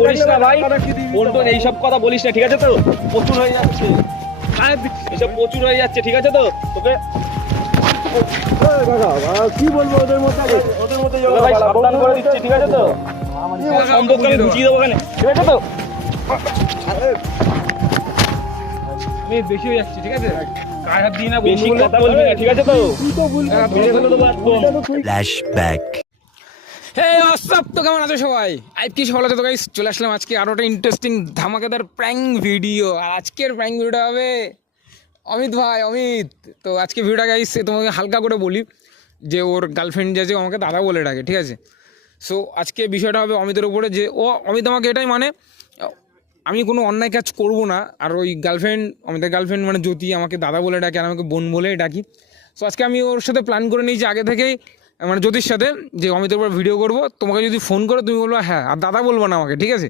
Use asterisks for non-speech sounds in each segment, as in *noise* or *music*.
করিস না ভাই। এইসব কথা বলিস না ঠিক আছে তো? প্রচুর হয়ে যাচ্ছে। এসব প্রচুর হয়ে যাচ্ছে ঠিক আছে তো? তোকে কি বলব ওদের মধ্যে? ওদের তোকে ভাই সাবধান করে দিচ্ছি ঠিক আছে তো? দেবো ওখানে ঠিক আছে তো? বেশি হয়ে যাচ্ছি ঠিক আছে? গায়ে হাত দিয়ে না বেশি কথা বলবি না ঠিক আছে তো? তুই হে তো কেমন আছো সবাই? আইপ কি সকালে তো গাইস চলে আসলাম আজকে আরও একটা ইন্টারেস্টিং ধামাকাদার প্র্যাঙ্ক ভিডিও আর আজকের প্র্যাঙ্ক ভিডিওটা হবে অমিত ভাই, অমিত। তো আজকে ভিডিওটা গাইস তোমাকে হালকা করে বলি যে ওর গার্লফ্রেন্ড যে আছে আমাকে দাদা বলে ডাকে, ঠিক আছে? সো আজকে বিষয়টা হবে অমিতের উপরে যে ও, অমিত আমাকে এটাই মানে আমি কোনো অন্যায় কাজ করব না। আর ওই গার্লফ্রেন্ড অমিতের গার্লফ্রেন্ড মানে জ্যোতি আমাকে দাদা বলে ডাকে, আর আমাকে বোন বলে ডাকি। সো আজকে আমি ওর সাথে প্ল্যান করে নিয়েছি আগে থেকেই। মানে জ্যোতির সাথে যে অমিতের উপর ভিডিও করব, তোমাকে যদি ফোন করে তুমি বলব হ্যাঁ আর দাদা বলব না আমাকে, ঠিক আছে?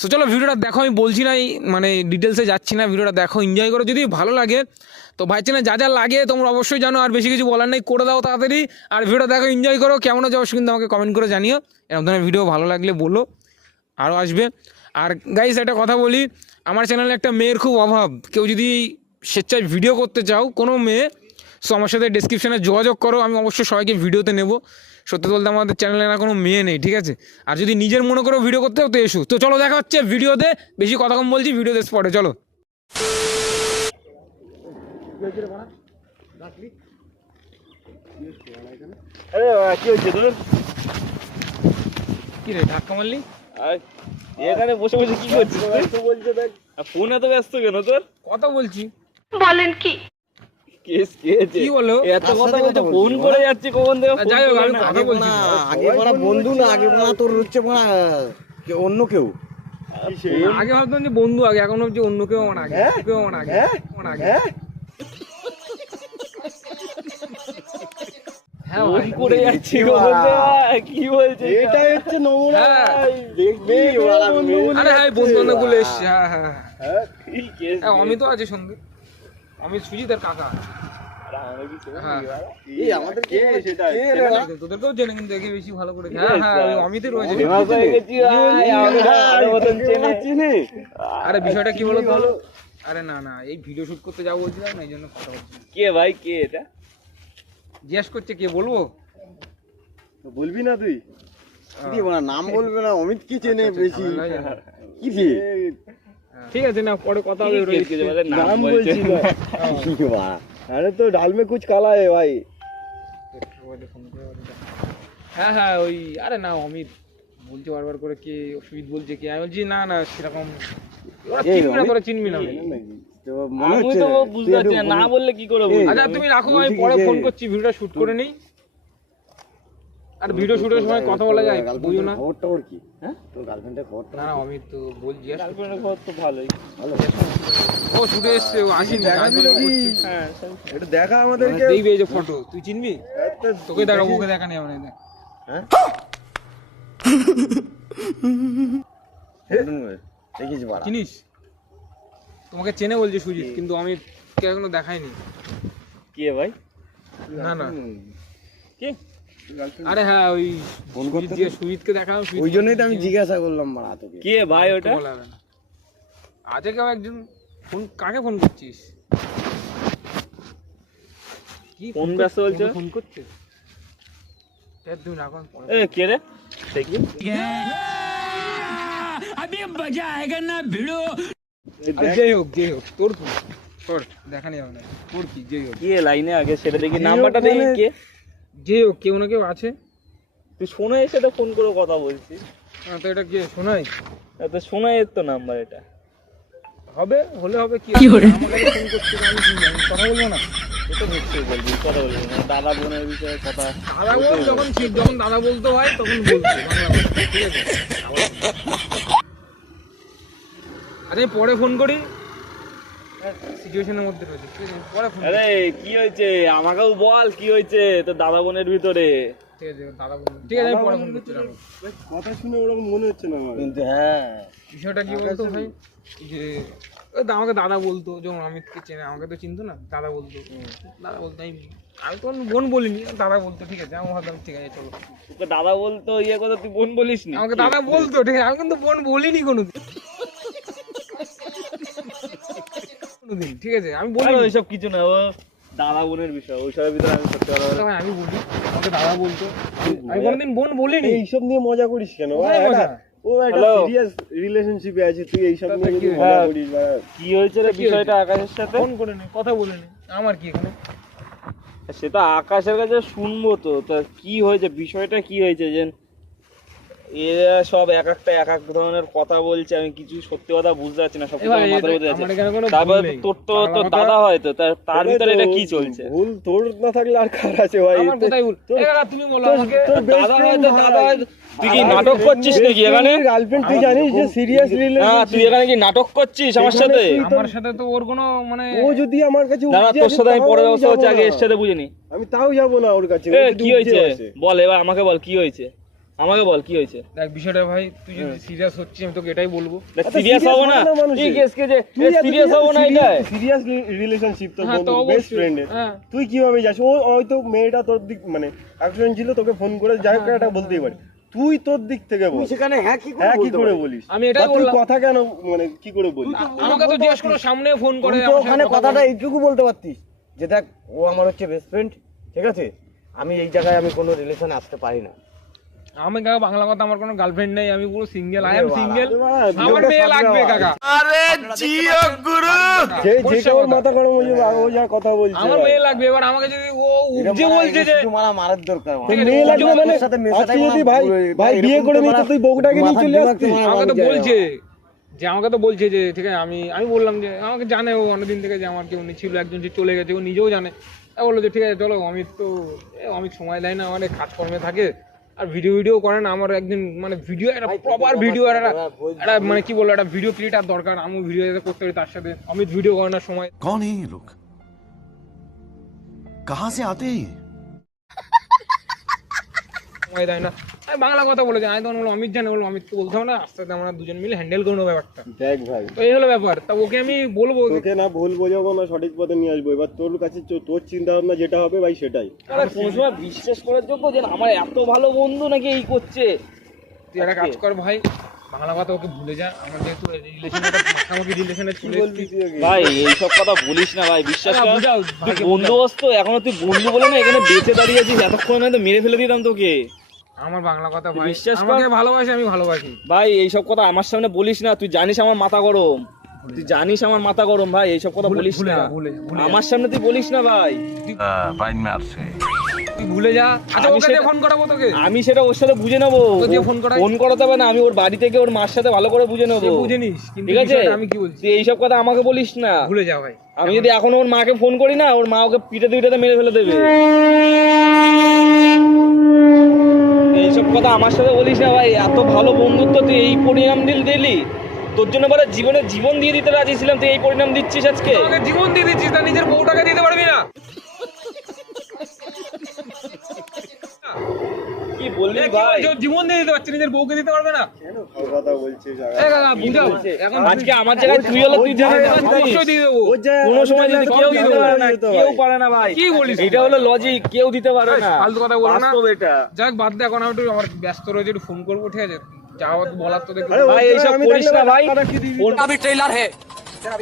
সো চলো ভিডিওটা দেখো, আমি বলছি না মানে ডিটেলসে যাচ্ছি না, ভিডিওটা দেখো এনজয় করো। যদি ভালো লাগে, তো ভাই চ্যানেল যা যা লাগে, তোমরা অবশ্যই জানো, আর বেশি কিছু বলার নেই, করে দাও তাড়াতাড়ি। আর ভিডিওটা দেখো এনজয় করো, কেমন হচ্ছে অবশ্যই কিন্তু আমাকে কমেন্ট করে জানিও। এরকম ধরনের ভিডিও ভালো লাগলে বলো আরও আসবে। আর গাইস একটা কথা বলি, আমার চ্যানেলে একটা মেয়ের খুব অভাব। কেউ যদি স্বেচ্ছায় ভিডিও করতে চাও, কোনো মেয়ে সো আমার সাথে ডিসক্রিপশানে যোগাযোগ করো আমি অবশ্যই সবাইকে ভিডিওতে নেব। সত্যি বলতে আমাদের চ্যানেলে না কোনো মেয়ে নেই ঠিক আছে? আর যদি নিজের মনে করে ভিডিও করতে তো এসো। তো চলো দেখা হচ্ছে ভিডিওতে। বেশি কথা কম বলছি ভিডিওতে স্পটে চলো। কি হচ্ছে তোর? কি রে ধাক্কা মারলি? এখানে বসে বসে কি করছিস? ফোন এত ব্যস্ত কেন তোর? কথা বলছি। বলেন কি? কেস খেয়েছে। কি বলো? এত কথা ফোন করে যাচ্ছি কখন থেকে? যাই হোক আমি কথা বলছি। আগে বড়া বন্ধু না আগে বড়া তোর হচ্ছে বড়া অন্য কেউ। আগে ভাবতাম যে বন্ধু আগে এখন ভাবছি অন্য কেউ আমার আগে। হ্যাঁ? কেউ আমার আগে হ্যাঁ? আমার আগে। হ্যাঁ? হ্যাঁ হ্যাঁ। হ্যাঁ হ্যাঁ হ্যাঁ হ্যাঁ। হ্যাঁ হ্যাঁ আছে সঙ্গে। অমিত সুজিতের কাকা। হ্যাঁ। তোদেরকেও জেনে কিন্তু বেশি ভালো করে। হ্যাঁ হ্যাঁ রয়েছে হয়ে আরে বিষয়টা কি বলো তো আরে না না এই ভিডিও শুট করতে যাব বলছিলাম না এই জন্য কথা বলছি। কে ভাই? কে এটা? জিজ্ঞেস করছে কে বলব? বলবি না তুই। নাম বলবে না অমিত কি চেনে বেশি? ঝামেলা হয়ে যাবে। কি ঠিক আছে না পরে কথা হবে বলে? নাম নাম বলছে। *laughs* আরে তো ডাল মে কুছ কালা है ভাই হ্যাঁ হ্যাঁ ওই আরে না অমিত বলছে বারবার করে কি সুমিত বলছে কি? আমি বলছি না না সেরকম ওরা চিনবি না? তোরা চিনবি না আমি তো বুঝতে পারছি না না বললে কি করে আচ্ছা তুমি রাখো আমি পরে ফোন করছি ভিডিওটা শুট করে নেই। আর ভিডিও শুটের সময় কথা বলা যায় বুঝো না। খবরটা ওর কি? হ্যাঁ? তোর গার্লফ্রেন্ডের খবরটা না না অমিত তো বলছি গার্লফ্রেন্ডের খবর তো ভালোই। ভালো। ও শুটে এসছে ও আসেনি দেখা আজ দিল কি? হ্যাঁ এটা দেখা আমাদেরকে। দেখবি এই যে ফটো তুই চিনবি? তোকে দেখা। ওকে দেখা নেই আমার দেখ। দেখিস বড়া। চিনিস? তোমাকে চেনে বলছে সুজিত কিন্তু আমি কে এখনও দেখাইনি কে ভাই? না না। কে? আরে হ্যাঁ ওই ফোন করতে দিয়ে সুজিতকে দেখালাম ওই জন্যই তো আমি জিজ্ঞাসা করলাম বড়া তোকে। কে ভাই ওটা? না। আছে কেউ একজন ফোন কাকে ফোন করছিস? কি ফোন ব্যস্ত বলছো? ফোন কে রে? দেখি। হোক যেই হোক তোর তোর দেখা নেই আমরা। তোর কি? যেই হোক। কে লাইনে আগে সেটা দেখি? নাম্বারটা দেখি কে? হোক কেউ না কেউ আছে? তুই এসে তো ফোন করে কথা বলছিস। হ্যাঁ, তো এটা কে? শোনাই এত শোনা এর তো নাম্বার এটা। হবে হলে হবে কি আমাকে ফোন করছে আমি কি জানি, কথা বলব না। এটা নিশ্চয়ই বলবি কথা বলবি না। দাদা বোনের বিষয়ে কথা দাদা বল যখন ঠিক যখন দাদা বলতে হয় তখন বলতে ঠিক আছে? আরে পরে ফোন করি। সিচুয়েশনের মধ্যে রয়েছে পরে ফোন আরে কি হয়েছে? আমাকেও বল কি হয়েছে? তোর দাদা বোনের ভিতরে। ঠিক আছে দাদা বলল ঠিক আছে আমি পরে ফোন করছি কথা শুনে ওরকম মনে হচ্ছে না আমার। কিন্তু হ্যাঁ। বিষয়টা কি বলতো ভাই? যে আমাকে দাদা বলতো যেমন অমিতকে চেনে আমাকে তো চিনতো না দাদা বলতো। দাদা বলতো আমি আমি তো বোন বলিনি দাদা বলতো ঠিক আছে আমি ভাবলাম ঠিক আছে চলো। দাদা বলতো ইয়ে কথা তুই বোন বলিস নি আমাকে দাদা বলতো ঠিক আছে আমি কিন্তু বোন বলিনি কোনোদিন। কোনোদিন ঠিক আছে? আমি বলি ওইসব কিছু না ও দাদা বোনের বিষয় ওইসবের ভিতরে আমি সত্যি কথা বলব। আমি বলি। আমাকে দাদা বলতো আমি কোনোদিন বোন বলিনি। এইসব নিয়ে মজা করিস কেন? ও একটা-? সিরিয়াস রিলেশনশিপে আছে তুই এইসব নিয়ে কি মজা হয়েছে? করিস কি হয়েছে রে বিষয়টা আকাশের সাথে? ফোন করে নি কথা বলে নি। আমার কি এখানে? সেটা আকাশের কাছে শুনব তো তা কি হয়েছে? বিষয়টা কি হয়েছে? যে এরা সব এক একটা এক এক ধরনের কথা বলছে আমি কিছু সত্যি কথা বুঝতে পারছি না সব কিছু আমার মাথার মধ্যে আছে। তারপর তোর তো তোর দাদা হয়তো তার তার ভিতরে এটা কি চলছে? ভুল তোর না থাকলে আর কার আছে ভাই? আমার কোথায় ভুল? তুমি বলো আমাকে। দাদা হয়তো দাদা হয়তো তুই কি নাটক করছিস নাকি এখানে? গার্লফ্রেন্ড তুই জানিস যে সিরিয়াস হ্যাঁ তুই এখানে কি নাটক করছিস আমার সাথে? আমার সাথে তো ওর কোনো মানে ও যদি আমার কাছে দাদা তোর সাথে আমি তাও পরে ব্যবস্থা হচ্ছে যাব আগে না। এর সাথে বুঝে নি। আমি তাও যাব না ওর কাছে কি হয়েছে? বল এবার আমাকে বল কি হয়েছে? আমাকে বল কি হয়েছে? দেখ বিষয়টা ভাই তুই যদি সিরিয়াস হচ্ছিস আমি তোকে এটাই বলব। আচ্ছা, সিরিয়াস হব না। হবে না। ঠিক আছে যে তুই সিরিয়াস হব না এটা সিরিয়াস রিলেশনশিপ হ্যাঁ, তো বন্ধু বেস্ট। ফ্রেন্ডের হ্যাঁ। তুই কীভাবে যাস? ও হয়তো মেয়েটা তোর দিক মানে অ্যাকশন ছিল তোকে ফোন করে যাই হোক এটা বলতেই পারে। তুই তোর দিক থেকে বল। সেখানে হ্যাঁ কি করে হ্যাঁ কি করে বলিস? আমি এটাই বা তুই কথা কেন মানে কি করে বলিস? আমাকে তো জিজ্ঞেস করো সামনে ফোন করে তুই তো ওখানে কথাটা এইটুকু বলতে পারতিস যে দেখ ও আমার হচ্ছে বেস্ট ফ্রেন্ড ঠিক আছে? আমি এই জায়গায় আমি কোনো রিলেশন আসতে পারি না। আমি কাকা বাংলা কথা আমার কোনো গার্লফ্রেন্ড নেই আমি পুরো সিঙ্গেল আই এম সিঙ্গেল আমার মেয়ে লাগবে। কাকা। যে যে পরিষ্কার কেউ কথা। মাথা গরম হয়ে যাবে, ও যা কথা বলছে আমার মেয়ে লাগবে এবার আমাকে যদি ও উপজে বলছে যে শুধু মারা মারার দরকার আমার। মেয়ে লাগবে মানে সাথে আজকে যদি ভাই ভাই বিয়ে করে নিতে তুই বউটাকে নিয়ে চলে দিমাগ আসতি আমাকে তো বলছে যে আমাকে তো বলছে যে ঠিক আছে আমি আমি বললাম যে আমাকে জানে ও অনেকদিন থেকে যে আমার কেউ নেই ছিল একজন যে চলে গেছে ও নিজেও জানে। তা বলল যে ঠিক আছে চলো অমিত তো এ, অমিত সময় দেয় না অনেক কাজকর্মে থাকে। আর ভিডিও ভিডিও করে না আমার একদিন মানে ভিডিও একটা প্রপার ভিডিও একটা একটা মানে কি বলব একটা ভিডিও ক্রিয়েটার দরকার আমি ভিডিও করতে পারি তার সাথে। আমি ভিডিও করার না সময়। কোন এই লোক কাহা সে আতে সময় দেয় না। আমি বাংলা কথা বলেছি। আমি তখন বললাম অমিত জানে বলব অমিত তো বলতে হবে না? আস্তে আস্তে আমরা দুজন মিলে হ্যান্ডেল করব ব্যাপারটা। দেখ ভাই। তো এই হলো ব্যাপার। তা ওকে আমি বলব তোকে না ভুল বোঝাবো না সঠিক পথে নিয়ে আসব। এবার তোর কাছে তোর চিন্তা ভাবনা যেটা হবে ভাই সেটাই। আরে কোন সময় বিশ্বাস করার যোগ্য যে আমার এত ভালো বন্ধু নাকি এই করছে। তুই একটা কাজ কর ভাই বাংলা কথা ওকে ভুলে যা। আমার যেহেতু রিলেশন মাখামাখি রিলেশনে চলে ওকে? ভাই এইসব কথা বলিস না ভাই বিশ্বাস কর। বন্ধু বস্তু এখনও তুই বন্ধু বলে না এখানে বেঁচে দাঁড়িয়ে আছিস এতক্ষণ তো মেরে ফেলে দিতাম তোকে। আমার বাংলা কথা ভাই। বিশ্বাস কর। আমাকে ভালোবাসি আমি ভালোবাসি। ভাই এইসব কথা আমার সামনে বলিস না তুই জানিস আমার মাথা গরম। তুই জানিস আমার মাথা গরম ভাই এইসব কথা ভুলে- বলিস ভুলে না। যা, ভুলে যা, ভুলে যা। আমার সামনে তুই বলিস না ভাই। তুই ভুলে যা। আচ্ছা আমি ওকে সেটা- ফোন করাবো তোকে? আমি সেটা ওর সাথে বুঝে নেব। তো দিয়ে ফোন করাই। ফোন করাতে হবে না আমি ওর বাড়ি থেকে ওর মার সাথে ভালো করে বুঝে নেব। সে বুঝে নিস কিন্তু ঠিক আছে? বিষয়টা আমি কি বলছি? তুই এইসব কথা আমাকে বলিস না। ভুলে যা ভাই। আমি যদি এখন ওর মাকে ফোন করি না ওর মা ওকে পিটাতে পিটাতে মেরে ফেলে দেবে। *laughs* এইসব কথা আমার সাথে বলিস না ভাই, এত ভালো বন্ধুত্ব তুই এই পরিণাম দিল দিলি। তোর জন্য বলে জীবনে জীবন দিয়ে দিতে রাজি ছিলাম, তুই এই পরিণাম দিচ্ছিস আজকে? জীবন দিয়ে দিচ্ছিস না নিজের বউটাকে দিতে পারবি না কি বললি এ কি ভাই বলছো? জীবন দিয়ে দিতে পারছি নিজের বউকে দিতে পারবে না কেন ভালো কথা বলছিস এ কাকা বুঝাও এখন আজকে আমার জায়গায় তুই হলো তুই দিয়ে দিতে পারছিস অবশ্যই দিয়ে দেবো ওর জায়গায়- কোনো সময় ওর যদি জায়গায় কেউ সব দিতে পারে না দিতে হবে। কেউ পারে না ভাই কি বলিস এটা হলো লজিক কেউ দিতে পারে না ফালতু কথা বলো না। বাস্তব এটা যাক বাদ দে এখন আমি একটু আমার ব্যস্ত রয়েছে একটু ফোন করবো ঠিক আছে যাওয়া বলার তো দেখবো আরে ওর ভাই, জায়গায় এইসব আমি করিস থাকলে না ভাই। টাকা রাখি দিবি। ফোন- अभी ट्रेलर है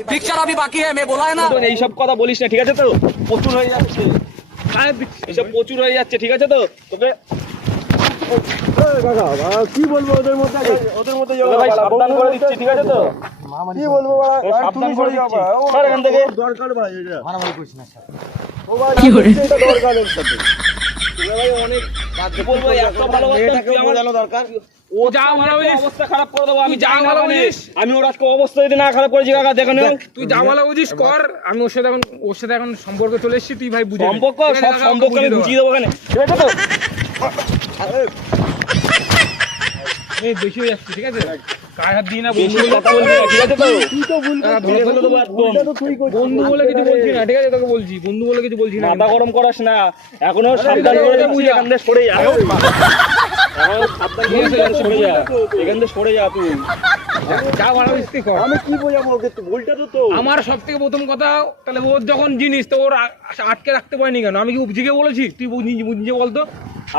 पिक्चर अभी बाकी है मैं बोला है ना তো এইসব কথা বলিস না ঠিক আছে তো প্রচুর হয়ে যাচ্ছে এইসব প্রচুর হয়ে যাচ্ছে ঠিক আছে তো তোকে এই কাকা, বাবা, কি বলব ওদের মধ্যে ওদের মধ্যে ভাই সাবধান করে দিচ্ছি ঠিক আছে তো কি বলব সাবধান করে দিচ্ছি। সর এখান থেকে। ওর দরকার ভাই এটা মারামারি করিস না স্যার ও ভাই, এটা দরকার ওর সাথে। ভাই অনেক বলব এত মেয়েটাকে তুই আমার বোঝানো দরকার ও যা ভালো বুঝিস। অবস্থা খারাপ করে দেবো আমি যা ভালো বুঝিস। আমি ওর আজকে অবস্থা যদি না খারাপ করেছি কাকা দেখে নেও তুই যা বলা বুঝিস কর আমি ওর সাথে এখন ওর সাথে এখন সম্পর্ক চলে এসেছি তুই ভাই বুঝে। সম্পর্ক সব সম্পর্ক আমি বুঝিয়ে দেবো ওখানে ঠিক আছে তো। এই বেশি হয়ে যাচ্ছে ঠিক আছে? হাত না বন্ধু কথা বলবি ঠিক আছে তো? তুই তো ভুল বন্ধু বলে কিছু বলছি না ঠিক আছে তোকে বলছি। বন্ধু বলে কিছু বলছি না। মাথা গরম করাস না। এখনও সাবধান করে দিচ্ছি এখান থেকে সরে যা। করে। কর আমার সব থেকে প্রথম কথা তাহলে ওর যখন জিনিস তো ওর আটকে রাখতে পারিনি কেন? আমি কি উপজিকে বলেছি? তুই নিজে বলতো?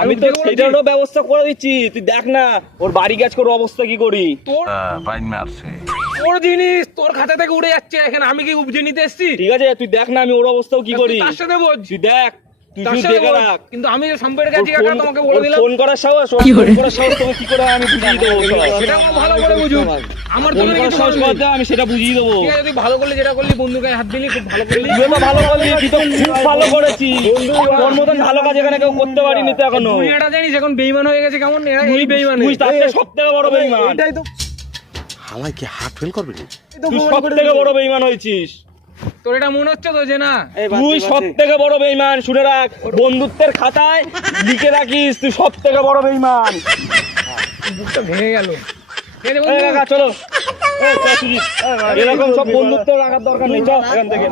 আমি তো সেটারও ব্যবস্থা করে দিচ্ছি। তুই দেখ না ওর বাড়ি গাছ করে অবস্থা কি করি? তোর তোর জিনিস তোর খাতা থেকে উড়ে যাচ্ছে। এখানে আমি কি উপজে নিতে এসেছি? ঠিক আছে তুই দেখ না আমি ওর অবস্থাও কি করি। তার সাথে বোঝ তুই দেখ তুই তার শুধু সাথে দেখে বোঝ। রাখ কিন্তু আমি যে সম্পের কাছে ওর ফোন- তোমাকে বলে দিলাম। ফোন করার সাহস? ফোন করার সাহস তোকে কি করে আমি বুঝিয়ে দেবো? সেটা আমার ভালো করে বুঝুক। আমার তুমি কিছু সাহস বলবি আমি সেটা বুঝিয়ে দেবো। ঠিক ভালো করলি যেটা করলি বন্ধুকে হাত দিলি খুব ভালো করলি। তুইও তো ভালো করলি তুই তো খুব ভালো করেছিস তোর মতন ভালো কাজ এখানে কেউ করতে পারিনি তো এখনও। তুই এটা জানিস এখন বেইমান হয়ে গেছে কেমন? এরা এই বেইমান। তুই তার থেকে সব থেকে বড় বেইমান। এটাই তো হালাই কি হাত ফেল করবে তুই প্রমাণ সব থেকে বড় বেইমান হয়েছিস। তোর এটা মনে হচ্ছে তো যে না? তুই সব থেকে বড় বেইমান শুনে রাখ। বন্ধুত্বের খাতায় লিখে রাখিস তুই সব থেকে বড় বেইমান বুকটা ভেঙে গেল। এই চলো। এরকম সব বন্ধুত্ব রাখার দরকার নেই চল। এখান থেকে।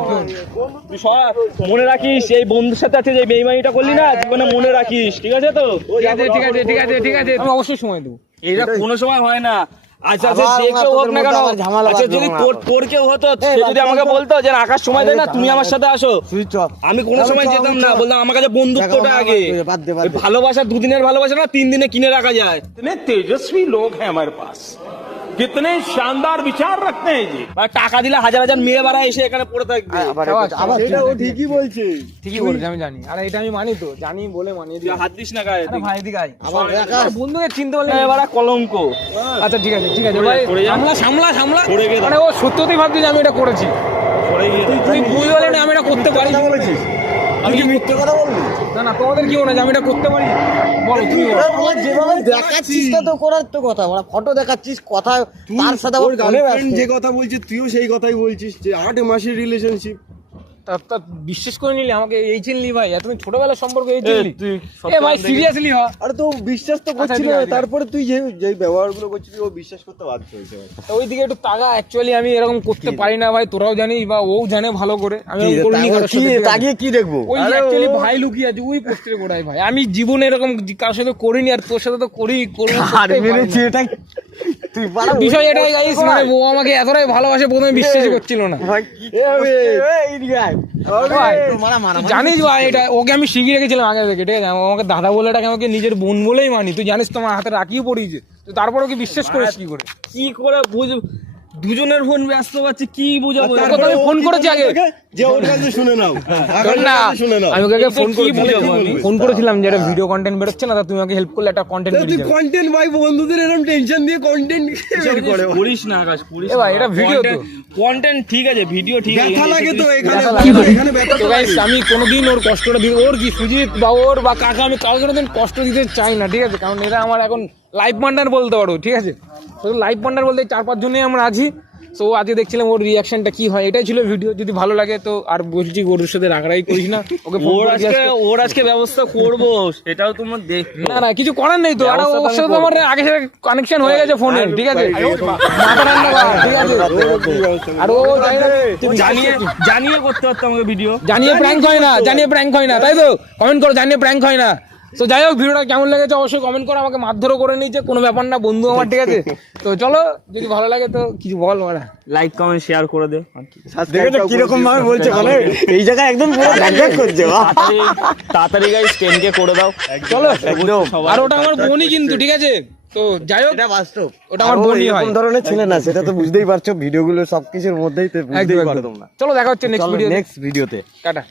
তুই সব মনে রাখিস এই বন্ধুর সাথে আছে যে বেইমানিটা করলি না জীবনে মনে রাখিস ঠিক আছে তো? ঠিক আছে ঠিক আছে ঠিক আছে ঠিক আছে। আমি অবশ্যই সময় দেবো। এটা কোনো সময় হয় না। আচ্ছা, আচ্ছা, আচ্ছা যদি তোর কেউ হতো যদি আমাকে বলতো যে সময় দেয় না তুমি আমার সাথে আসো। আমি কোনো সময় যেতাম না আমার কাছে আগে। ভালোবাসা দুদিনের ভালোবাসা না তিন দিনে কিনে রাখা যায়। তেজস্বী লোক হ্যাঁ আমার পাশ কিতনে শানদার বিচার রাখতে हैं जी। টাকা দিলে হাজার হাজার মেয়ে বাড়া এসে এখানে পড়ে থাকবে। আবার ও ঠিকই বলছে। ঠিকই বলছে আমি জানি। আর এটা আমি মানি তো জানি বলে মানি দি হাত দিস না গায়ে ভাই দি গায়ে আবার বন্ধুকে চিনতে বললে বাড়া কলঙ্ক। হ্যাঁ। আচ্ছা ঠিক আছে ঠিক আছে ভাই সামলা সামলা সামলা। মানে ও সত্যতেই ভাবছি যে আমি এটা করেছি। তুই বুঝলি না আমি এটা করতে পারি। আমি কি মিথ্যে কথা বললি? না না তোমাদের কি মনে হয় আমি এটা করতে পারি? বলো তুমি বলো। আমার যেভাবে দেখাচ্ছিস তো করার তো কথা মানে ফটো দেখাচ্ছিস কথা তার সাথে ওর গার্লফ্রেন্ড যে কথা বলছিস তুইও সেই কথাই বলছিস যে আট মাসের রিলেশনশিপ তা তা বিশ্বাস করে নিলি আমাকে এই চিনলি ভাই এতদিন ছোটবেলার সম্পর্ক এই এ, চিনলি এ ভাই সিরিয়াসলি হ। আরে তো বিশ্বাস তো করছি না আছে, ঠিক আছে। তারপরে তুই যে যে ব্যবহারগুলো করছিস ও বিশ্বাস করতে বাধ্য হয়েছে ভাই। তো ওই দিকে একটু তাগা অ্যাকচুয়ালি আমি এরকম করতে পারি না ভাই তোরাও জানিস বা ও জানে ভালো করে। আমি করিনি কি তাকিয়ে কি দেখব? ওই অ্যাকচুয়ালি ভাই লুকিয়ে আছে ওই পোস্টের গোড়ায় ভাই। আমি জীবনে এরকম কারোর সাথে করিনি আর তোর সাথে তো করি করব আর মেরেছি না। বিষয় এটাই গাইস মানে ও আমাকে এতটাই ভালোবাসে প্রথমে বিশ্বাসই করছিল না। জানিস ভাই এটা ওকে আমি শিখিয়ে রেখেছিলাম আগে থেকে ঠিক আছে? ও আমাকে দাদা বলে এটাকে আমাকে নিজের বোন বলেই মানি। তুই জানিস তোমার হাতে রাখিও পড়িয়েছে। তো তারপর ওকে বিশ্বাস করিস কি করে? কি করে বুঝ দুজনের ফোন ব্যস্ত পাচ্ছি কি বুঝাবো? তারপর আমি ফোন করেছি আগে। যে ওর কাছে শুনে নাও। *laughs* না কাছে শুনে নাও। আমি ওকে ফোন করে বুঝাবো ফোন করেছিলাম যে একটা ভিডিও কন্টেন্ট বেরোচ্ছে না তা তুমি আমাকে হেল্প করলে একটা কন্টেন্ট যাবে। কন্টেন্ট ভাই বন্ধুদের এরকম টেনশন দিয়ে কন্টেন্ট বের করে। না আকাশ করিস এ ভাই, এটা তো। কন্টেন্ট ঠিক আছে ভিডিও ঠিক আছে। ব্যথা লাগে তো এখানে এখানে ব্যথা তো তো গাইস আমি কোনোদিন ওর কষ্টটা দিতে ওর কি সুজিত বা ওর বা কাকা আমি কাউকে কোনোদিন কষ্ট দিতে চাই না ঠিক আছে? কারণ এরা আমার এখন লাইফ পার্টনার বলতে পারো ঠিক আছে? শুধু লাইফ পার্টনার বলতে চার পাঁচ জনই আমরা আছি। তো আজকে দেখছিলাম ওর রিয়াকশনটা কি হয় এটাই ছিল ভিডিও যদি ভালো লাগে তো আর বলছি গরুর সাথে রাগারাগি করিস না ওকে ওর আজকে ওর আজকে ব্যবস্থা করব সেটাও তোমার দেখ না না কিছু করার নেই তো আর ওর সাথে তো আমার আগে থেকে কানেকশন হয়ে গেছে ফোনে ঠিক আছে? ঠিক আছে? আর ও জানিয়ে জানিয়ে করতে পারতো আমাকে ভিডিও জানিয়ে প্র্যাঙ্ক হয় না জানিয়ে প্র্যাঙ্ক হয় না তাই তো? কমেন্ট করো জানিয়ে প্র্যাঙ্ক হয় না। তো যাই হোক ভিডিওটা কেমন লেগেছে অবশ্যই কমেন্ট করো আমাকে মারধরও করে নিয়েছে কোনো ব্যাপার না বন্ধু আমার ঠিক আছে? তো চলো যদি ভালো লাগে তো কিছু বল ওরা লাইক কমেন্ট শেয়ার করে দে। দেখেছ কীরকম ভাবে বলছে মানে এই জায়গায় একদম পুরো ব্যাকগ্রাউন্ড করছে তাড়াতাড়ি তাড়াতাড়ি গাইস কে করে দাও। চলো। একদম। আর ওটা আমার বোনই কিন্তু ঠিক আছে? তো যাই হোক এটা বাস্তব। ওটা আমার বোনই হয়। এরকম ধরনের ছিল না সেটা তো বুঝতেই পারছ ভিডিওগুলো সবকিছুর মধ্যেই তো বুঝতেই পারো তোমরা। চলো দেখা হচ্ছে নেক্সট ভিডিও নেক্সট ভিডিওতে টাটা।